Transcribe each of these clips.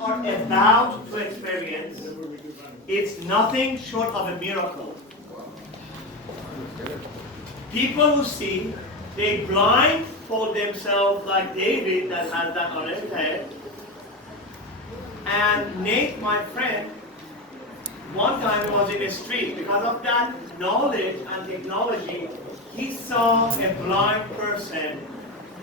are about to experience, it's nothing short of a miracle. People who see, they blindfold themselves like David that has that on his head. And Nate, my friend, one time was in the street. Because of that knowledge and technology, he saw a blind person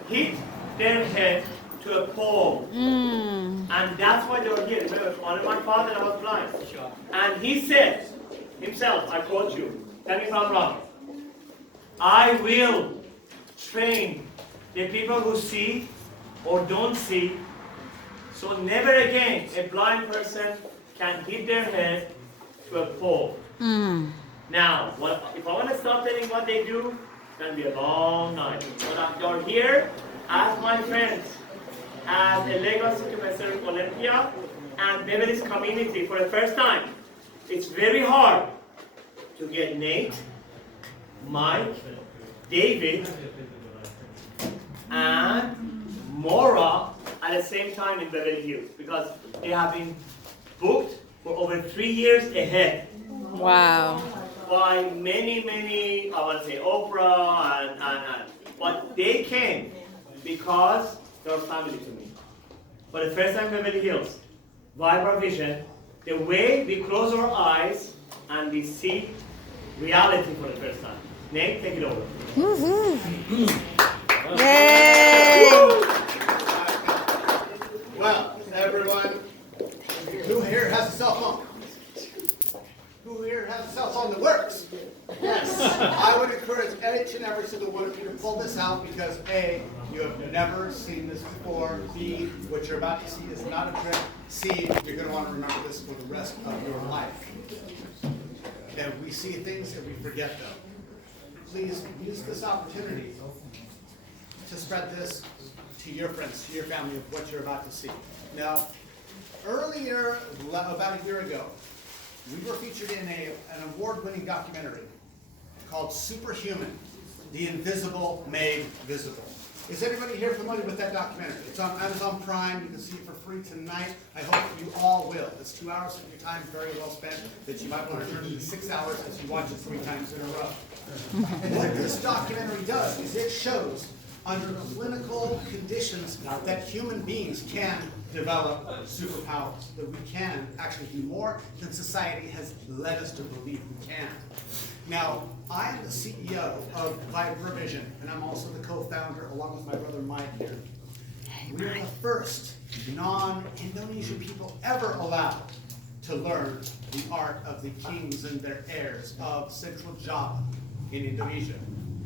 hit their head to a pole. And that's why they were here. Remember, one my father was blind. And he said himself, I quote you, tell me if I'm wrong, I will train the people who see or don't see, so never again a blind person can hit their head to a pole. Now, if I want to start telling what they do, it's going to be a long night. But you're here as my friends, as a legacy to Mr. Olympia and Beverly's community for the first time. It's very hard to get Nate, Mike, David, and Maura at the same time in Beverly Hills because they have been booked for over 3 years ahead. Wow. By many, I want to say Oprah and but they came because they're family to me. For the first time in Beverly Hills, Vibravision, the way we close our eyes and we see reality for the first time. Nate, take it over. Yay! Well, everyone, who here has a cell phone? Who here has a cell phone that works? Yes. I would encourage each and every single one of you to pull this out because A, you have never seen this before. B, what you're about to see is not a trick. C, you're going to want to remember this for the rest of your life. And we see things and we forget them. Please use this opportunity to spread this to your friends, to your family of what you're about to see. Now, earlier, about a year ago, we were featured in an award-winning documentary called Superhuman, The Invisible Made Visible. Is anybody here familiar with that documentary? It's on Amazon Prime. You can see it for free tonight. I hope you all will. It's 2 hours of your time very well spent that you might want to turn into 6 hours as you watch it 3 times in a row. And what this documentary does is it shows under clinical conditions that human beings can develop superpowers, that we can actually do more than society has led us to believe we can. Now, I am the CEO of Vibervision, and I'm also the co-founder, along with my brother Mike here. We are the first non-Indonesian people ever allowed to learn the art of the kings and their heirs of Central Java in Indonesia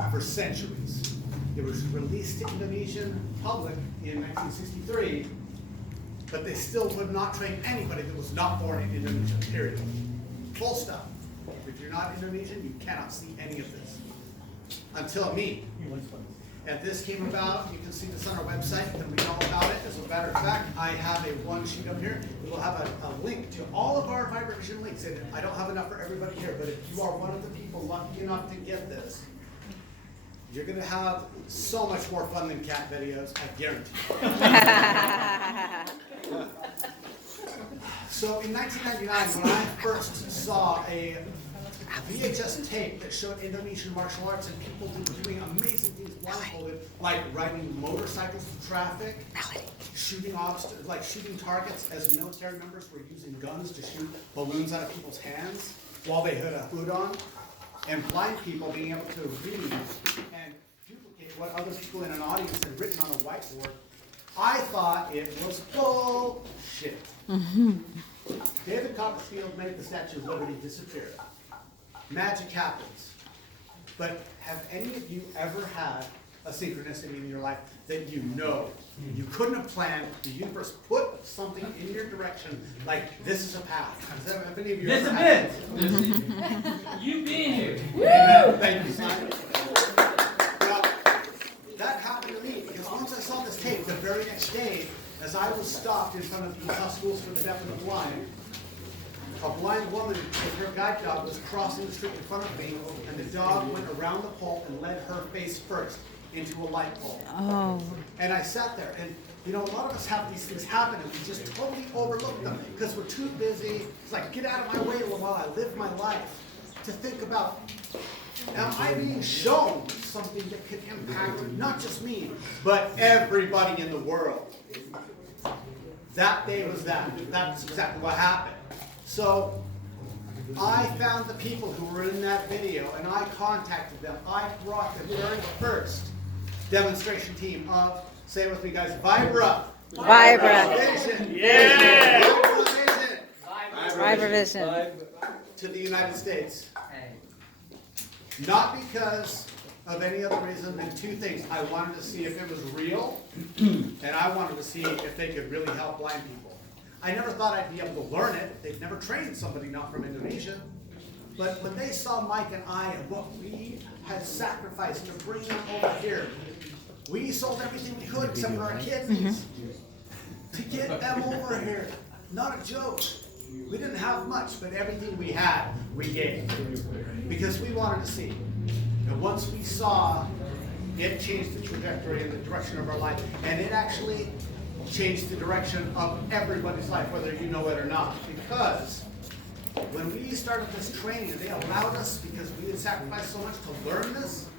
for centuries. It was released to Indonesian public in 1963, but they still would not train anybody that was not born in Indonesia, period. Full stop. If you're not Indonesian, you cannot see any of this. Until me. And this came about, you can see this on our website, and read all about it. As a matter of fact, I have a one sheet up here. It will have a link to all of our Vibervision links. And I don't have enough for everybody here, but if you are one of the people lucky enough to get this, you're going to have so much more fun than cat videos, I guarantee. So in 1999, when I first saw a VHS tape that showed Indonesian martial arts and people doing amazing things blindfolded, like riding motorcycles through traffic, shooting targets as military members were using guns to shoot balloons out of people's hands while they had a hood on, and blind people being able to read and duplicate what other people in an audience had written on a whiteboard, I thought it was bullshit. David Copperfield made the Statue of Liberty disappear. Magic happens. But have any of you ever had a synchronicity in your life that you know you couldn't have planned? The universe put something in your direction, like this is a path. Have any of you ever had that? You being here. Amen. Thank you, Simon. Well, that happened to me because once I saw this tape, the very next day, as I was stopped in front of the Utah Schools for the Deaf and the Blind, a blind woman with her guide dog was crossing the street in front of me, and the dog went around the pole and led her face first into a light pole. Oh. And I sat there, and You know, a lot of us have these things happen and we just totally overlook them because we're too busy. It's like, get out of my way while I live my life. To think about, am I being shown something that could impact not just me, but everybody in the world? That day was that. That's exactly what happened. So I found the people who were in that video and I contacted them. I brought the very first demonstration team of, say it with me guys, Vibravision. Yeah! Vibervision. To the United States. Not because of any other reason than two things. I wanted to see if it was real, and I wanted to see if they could really help blind people. I never thought I'd be able to learn it. They've never trained somebody not from Indonesia. But when they saw Mike and I and what we had sacrificed to bring them over here, we sold everything we could except for our kidneys to get them over here. Not a joke. We didn't have much, but everything we had, we gave. Because we wanted to see. And once we saw, it changed the trajectory and the direction of our life. And it actually changed the direction of everybody's life, whether you know it or not. Because when we started this training, they allowed us, because we had sacrificed so much to learn this,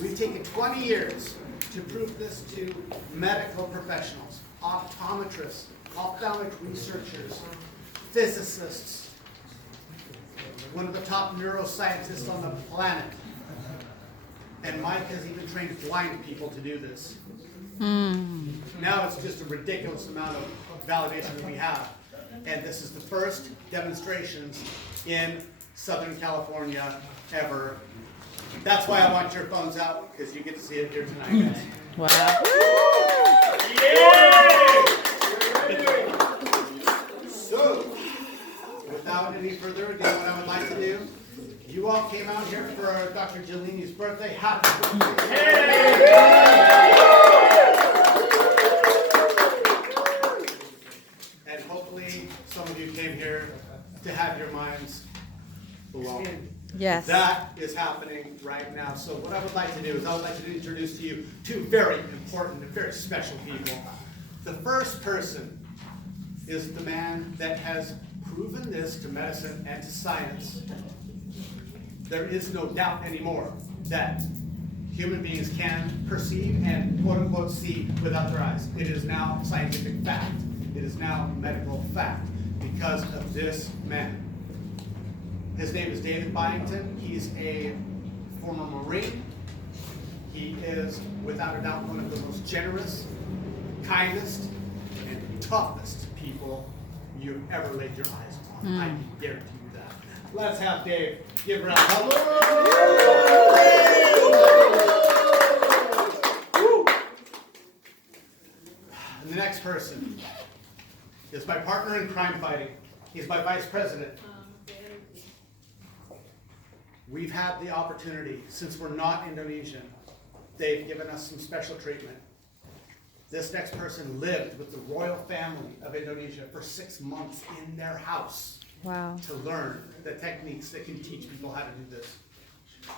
we've taken 20 years to prove this to medical professionals, optometrists, ophthalmic researchers, physicists, one of the top neuroscientists on the planet. And Mike has even trained blind people to do this. Now it's just a ridiculous amount of validation that we have. And this is the first demonstrations in Southern California ever. That's why I want your phones out, because you get to see it here tonight, guys. Wow. So, without any further ado, what I would like to do, you all came out here for Dr. Zelenick's birthday. Happy birthday! And hopefully, some of you came here to have your minds blown. Yes. That is happening right now. So what I would like to do is I would like to introduce to you two very important and very special people. The first person is the man that has proven this to medicine and to science. There is no doubt anymore that human beings can perceive and quote-unquote see without their eyes. It is now scientific fact. It is now medical fact because of this man. His name is David Byington. He's a former Marine. He is, without a doubt, one of the most generous, kindest, and toughest people you've ever laid your eyes on. I can guarantee you that. Let's have Dave give a round of applause. And the next person is my partner in crime fighting. He's my vice president. We've had the opportunity, since we're not Indonesian, they've given us some special treatment. This next person lived with the royal family of Indonesia for 6 months in their house. Wow. To learn the techniques that can teach people how to do this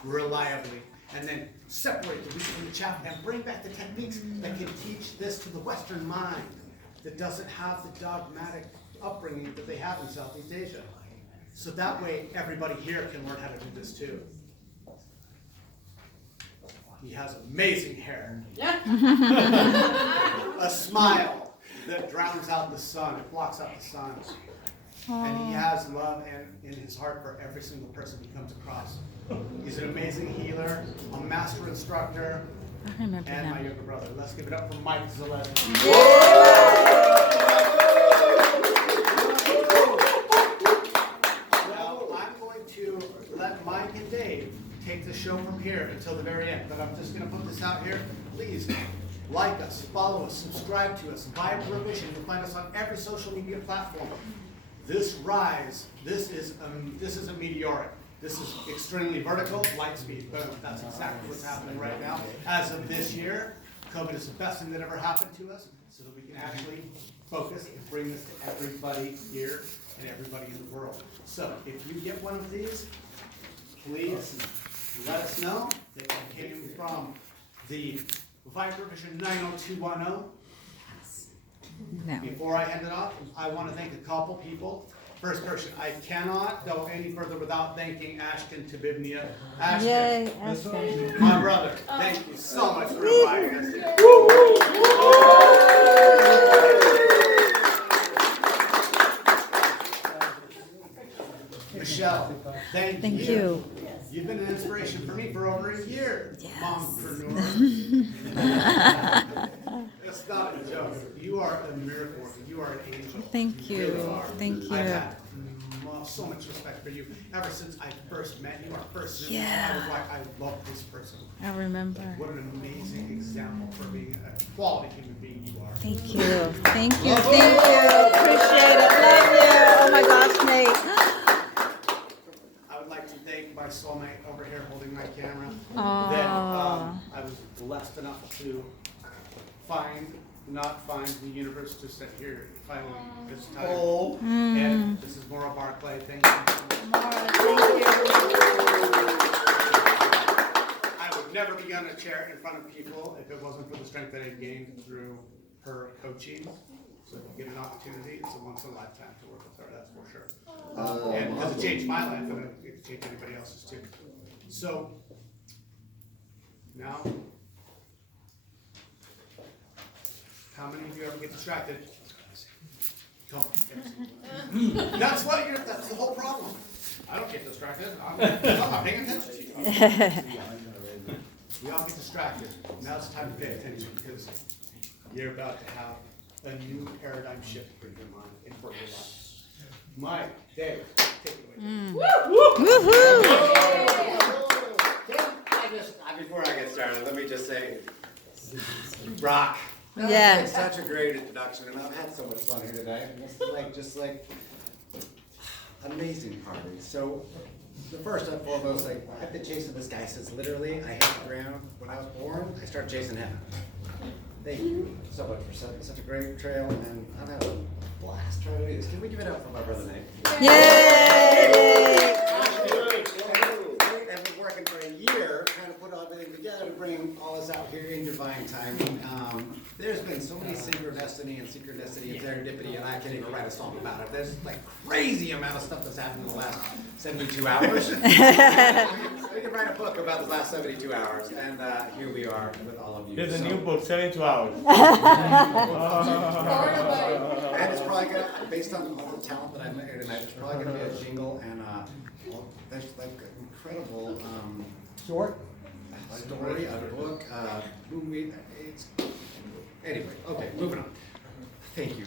reliably. And then separate the wheat from the chaff and bring back the techniques that can teach this to the Western mind that doesn't have the dogmatic upbringing that they have in Southeast Asia. So that way, everybody here can learn how to do this too. He has amazing hair. A smile that drowns out the sun, it blocks out the sun. And he has love in his heart for every single person he comes across. He's an amazing healer, a master instructor, I remember and my that. younger brother. Let's give it up for Mica Zelenick. Let Mike and Dave take the show from here until the very end. But I'm just going to put this out here. Please like us, follow us, subscribe to us. Vibervision, you'll find us on every social media platform. This rise, this is a meteoric. This is extremely vertical, light speed. Boom. That's exactly what's happening right now. As of this year, COVID is the best thing that ever happened to us, so that we can actually focus and bring this to everybody here and everybody in the world. So if you get one of these, please let us know that you came from the Vibervision 90210. No. Before I hand it off, I want to thank a couple people. First person, I cannot go any further without thanking Ashton Tabibnia. Ashton, Yay, Ashton. my brother, thank you so much for inviting us today. Michelle, thank you. You've been an inspiration for me for over a year, Yes. mompreneur. It's not a joke. You are a miracle worker. You are an angel. Thank you. You really are. Thank you. I've had so much respect for you ever since I first met you. Our first Zoom, Yeah. I was like, I love this person. I remember. What an amazing example for being a quality human being you are. Thank you. Thank you. Thank you. Appreciate it. Love you. Oh my gosh, Nate. I would like to thank my soulmate over here holding my camera. Aw. That I was blessed enough to not find the universe to sit here finally this time. Oh. And this is Maura Barclay. Thank you. Maura, thank you. I would never be on a chair in front of people if it wasn't for the strength that I gained through her coaching. So if you get an opportunity, it's a once in a lifetime to work with her, that's for sure. And because it changed my life, and it changed anybody else's too. So now, how many of you ever get distracted? Come on. That's the whole problem. I don't get distracted. I'm not paying attention to you. We all get distracted. Now it's time to pay attention because you're about to have a new paradigm shift for your mind and for your life. Mike, Dave, take it away. Woohoo! Before I get started, let me just say, you rock. That Yeah. was like such a great introduction, and I've had so much fun here today. And this is just amazing party. So, the first and foremost, I've been chasing this guy since literally I hit the ground when I was born. I started chasing him. Thank you so much for setting such a great trail, and I'm having a blast trying to do this. Can we give it up for my brother Nate? Yay! I've been working for a year trying to put all everything together to bring all this out here in divine timing. There's been so many synchronicity and serendipity, and I can't even write a song about it. There's like crazy amount of stuff that's happened in the last 72 hours. We could write a book about the last 72 hours, and here we are with all of you. There's a new book, 72 hours. And it's probably gonna, based on all the talent that I met here tonight, it's probably gonna be a jingle and there's like incredible story, a book, movie. Anyway, okay, moving on. Thank you,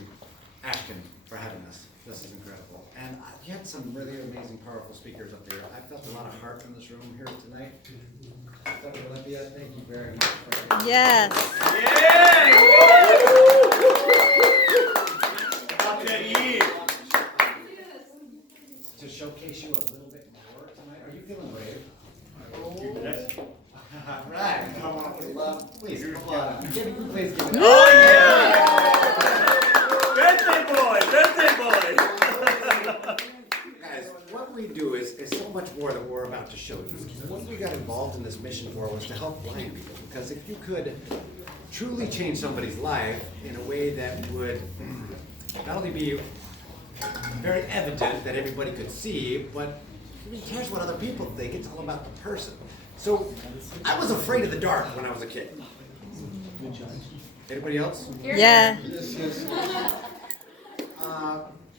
Ashton, for having us. This is incredible. And you had some really amazing, powerful speakers up here. I felt a lot of heart in this room here tonight. Dr. Olympia, thank you very much for Yes. to showcase you a little bit more tonight. Are you feeling brave? All right. Come on, would love. Please, come on. Please give it up. Oh yeah! Birthday boy! Guys, what we do is so much more than we're about to show you. What we got involved in this mission for was to help blind people. Because if you could truly change somebody's life in a way that would not only be very evident that everybody could see, but who cares what other people think? It's all about the person. So I was afraid of the dark when I was a kid. Anybody else? Yeah.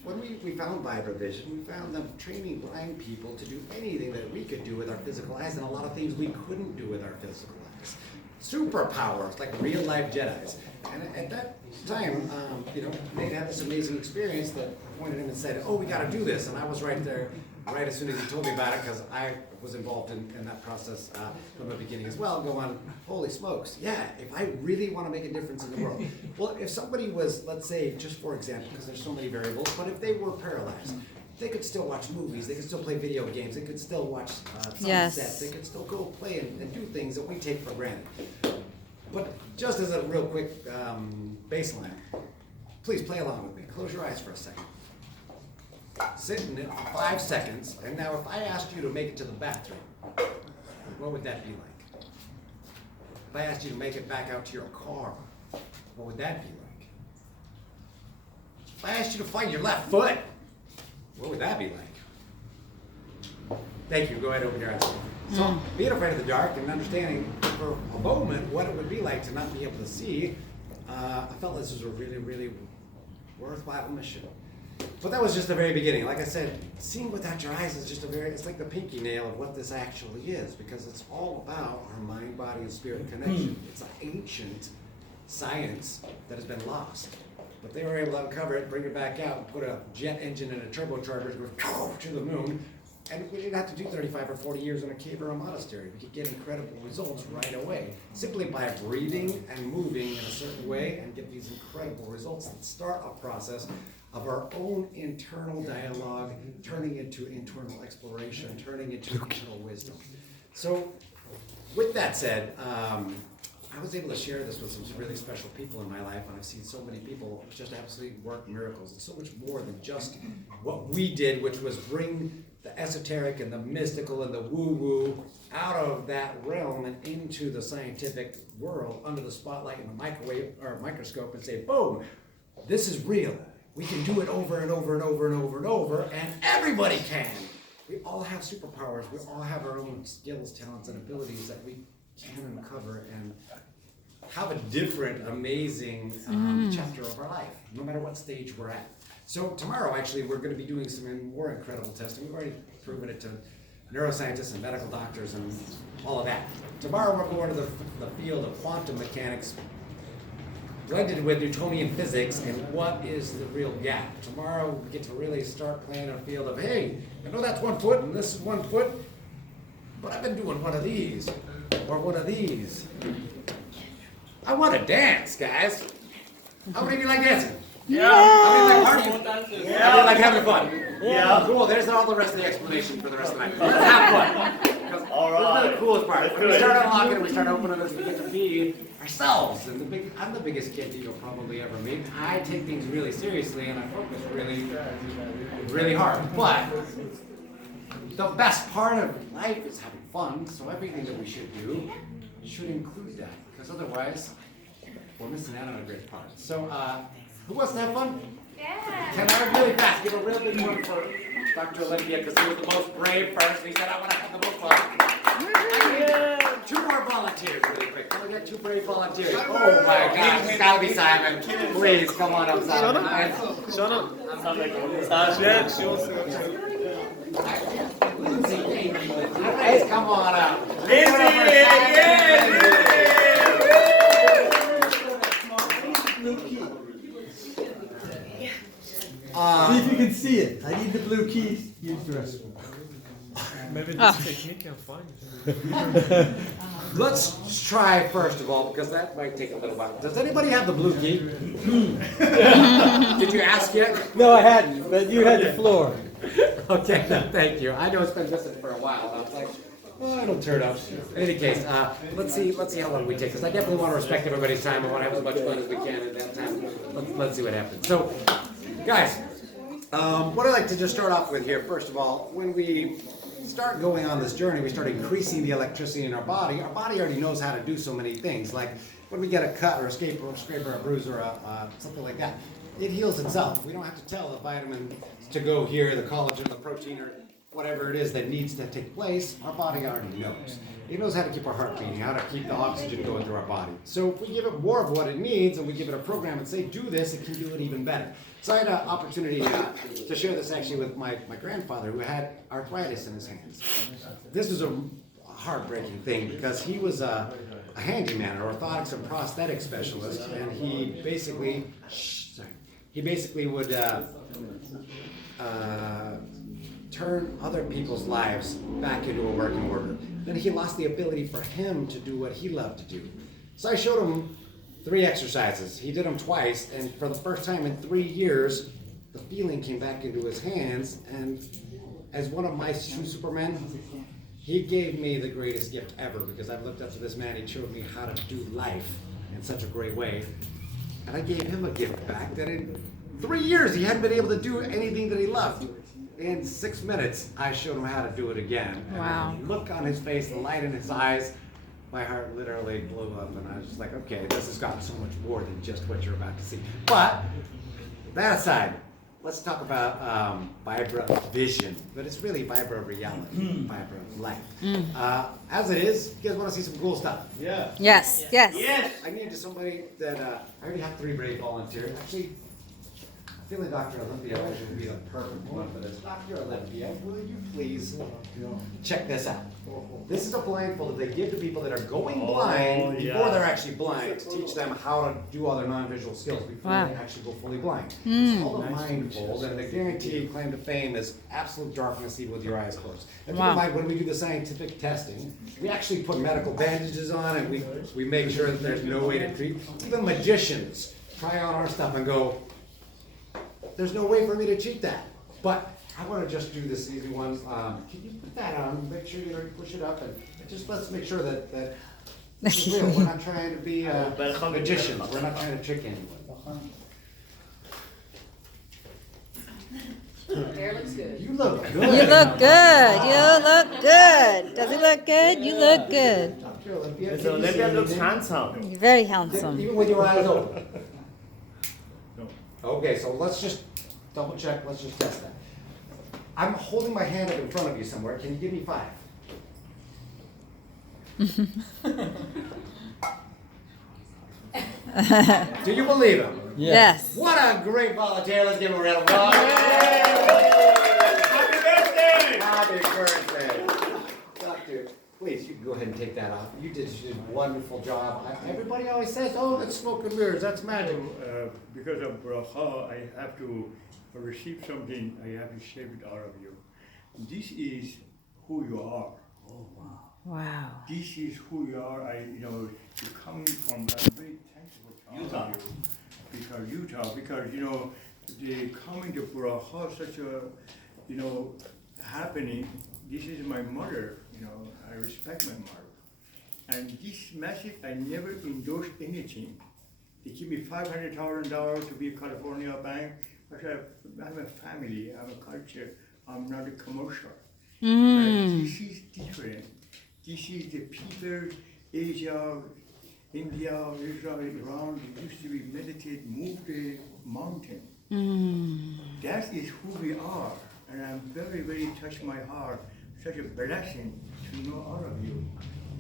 When we found Vibervision, we found them training blind people to do anything that we could do with our physical eyes, and a lot of things we couldn't do with our physical eyes. Superpowers, like real life Jedis. And at that time, Nate had this amazing experience that pointed him and said, "Oh, we got to do this," and I was right there, right as soon as he told me about it, because I was involved in that process from the beginning as well, going, holy smokes, yeah, if I really want to make a difference in the world. Well, if somebody was, let's say, just for example, because there's so many variables, but if they were paralyzed, they could still watch movies, they could still play video games, they could still watch sunsets, Yes. they could still go play and do things that we take for granted. But just as a real quick baseline, please play along with me. Close your eyes for a second. Sit in it for 5 seconds, and now if I asked you to make it to the bathroom, what would that be like? If I asked you to make it back out to your car, what would that be like? If I asked you to find your left foot, what would that be like? Thank you. Go ahead, open your eyes. So, being afraid of the dark and understanding for a moment what it would be like to not be able to see, I felt this was a really, really worthwhile mission. But that was just the very beginning. Like I said, seeing without your eyes is just it's like the pinky nail of what this actually is, because it's all about our mind, body, and spirit connection. It's an ancient science that has been lost. But they were able to uncover it, bring it back out, and put a jet engine and a turbocharger to the moon. And we didn't have to do 35 or 40 years in a cave or a monastery. We could get incredible results right away, simply by breathing and moving in a certain way, and get these incredible results that start a process of our own internal dialogue turning into internal exploration, turning into internal wisdom. So, with that said, I was able to share this with some really special people in my life, and I've seen so many people just absolutely work miracles. It's so much more than just what we did, which was bring the esoteric and the mystical and the woo-woo out of that realm and into the scientific world under the spotlight and the microwave or microscope and say, boom, this is real. We can do it over and over and over and over and over, and everybody can. We all have superpowers. We all have our own skills, talents, and abilities that we can uncover and have a different, amazing chapter of our life, no matter what stage we're at. So tomorrow, actually, we're going to be doing some more incredible testing. We've already proven it to neuroscientists and medical doctors and all of that. Tomorrow, we're going to the field of quantum mechanics blended with Newtonian physics and what is the real gap. Tomorrow, we get to really start playing a field of, hey, I know that's 1 foot and this is 1 foot, but I've been doing one of these or one of these. I want to dance, guys. How many of you like dancing? Yeah. How many like partying? Yeah. How many like having fun? Yeah. Cool. There's all the rest of the explanation for the rest of the night. Let's have fun. All right. This is the coolest part. When we Let's do start it. unlocking and we start opening this, we get to be ourselves. And I'm the biggest kid that you'll probably ever meet. I take things really seriously and I focus really hard. But the best part of life is having fun. So everything that we should do should include that. Because otherwise, we're missing out on a great part. So, who wants to have fun? Yeah. Can I really fast give a real big one for Dr. Olympia, because he was the most brave first. He said, I want to have the most fun. I need 2 more volunteers really quick. Can we get 2 brave volunteers? Oh my gosh, it's got to be Simon. Please, come on up, Simon. Shut up. Lindsay, come on up. Lindsay, See if you can see it. I need the blue keys. Use the rest. Maybe this technique can find it. Let's try first of all, because that might take a little while. Does anybody have the blue key? Did you ask yet? No, I hadn't, but you had the floor. Okay, thank you. I know it's been missing for a while, and I was like, oh, it'll turn up. In any case, let's see how long we take, because I definitely want to respect everybody's time. I want to have as much fun as we can at that time. Let's see what happens. So, guys, what I'd like to just start off with here, first of all, when we start going on this journey, we start increasing the electricity in our body. Our body already knows how to do so many things, like when we get a cut or a scrape or a bruise or something like that, it heals itself. We don't have to tell the vitamin to go here, the collagen, the protein, or whatever it is that needs to take place. Our body already knows. It knows how to keep our heart beating, how to keep the oxygen going through our body. So if we give it more of what it needs and we give it a program and say, do this, it can do it even better. So I had an opportunity to share this actually with my grandfather, who had arthritis in his hands. This was a heartbreaking thing because he was a handyman, an orthotics and prosthetic specialist, and he basically would turn other people's lives back into a working order. Then he lost the ability for him to do what he loved to do. So I showed him 3 exercises. He did them twice, and for the first time in 3 years, the feeling came back into his hands, and as one of my true supermen, he gave me the greatest gift ever, because I've looked up to this man. He showed me how to do life in such a great way, and I gave him a gift back that in 3 years he hadn't been able to do anything that he loved. In 6 minutes, I showed him how to do it again. Wow. And the look on his face, the light in his eyes, my heart literally blew up, and I was just like, okay, this has got so much more than just what you're about to see. But that aside, let's talk about Vibravision, but it's really Vibra reality, Vibra life. As it is, you guys want to see some cool stuff? Yeah. Yes, yes. Yes. I need somebody that I already have 3 brave volunteers. Actually, I feel like Dr. Olympia actually would be the perfect one for this. Dr. Olympia, will you please check this out? This is a blindfold that they give to people that are going blind before they're actually blind, to teach them how to do all their non-visual skills before they actually go fully blind. It's called a blindfold, and the guaranteed claim to fame is absolute darkness even with your eyes closed. And keep in mind, when we do the scientific testing, we actually put medical bandages on, and we make sure that there's no way to treat. Even magicians try on our stuff and go, there's no way for me to cheat that. But I want to just do this easy one. Can you put that on? Make sure you push it up, and just let's make sure that this is real. We're not trying to be magicians. We're not trying to trick anyone. Hair looks good. You look good. You look good. You look good. Does he look good? You look good. Dr. Olympia, So can you see Olympia looks anything? handsome. You're very handsome. Even with your eyes open. Okay, so let's just double check. Let's just test that. I'm holding my hand up in front of you somewhere. Can you give me 5? Do you believe him? Yes. What a great volunteer. Let's give him a round of applause. Happy birthday! Happy birthday. Doctor, please, you can go ahead and take that off. You did a wonderful job. Everybody always says, oh, that's smoke and mirrors. That's magic. Because of bracha, I have to receive something. I have to share with all of you. This is who you are. Oh wow! Wow. This is who you are. You're coming from a very thankful to all Utah. of you, because the coming to bracha, such a happening. This is my mother. I respect my mother, and this message I never endorsed anything. They give me $500,000 to be a California bank. But I'm a family, I'm a culture, I'm not a commercial. This is different. This is the people, Asia, India, Israel, Iran, they used to be meditate, move the mountain. That is who we are. And I'm very, very touched my heart. Such a blessing to know all of you.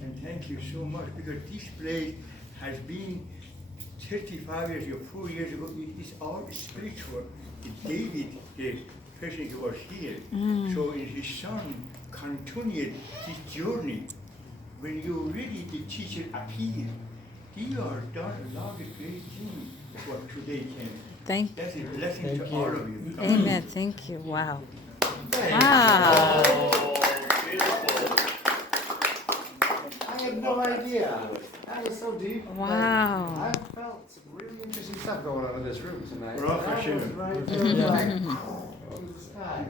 And thank you so much, because this place has been 35 years ago, 4 years ago, it's all spiritual. David, the person who was here, so his son continued this journey. When you're ready, the teacher appeared. You are done a lot of great things what today came. That's a blessing to all of you. Amen. Thank you. Wow. Thanks. Wow. Beautiful. I had no idea. That was so deep. Wow. I felt some really interesting stuff going on in this room tonight. Baruch That was Hashem. right there, like, oh, the sky.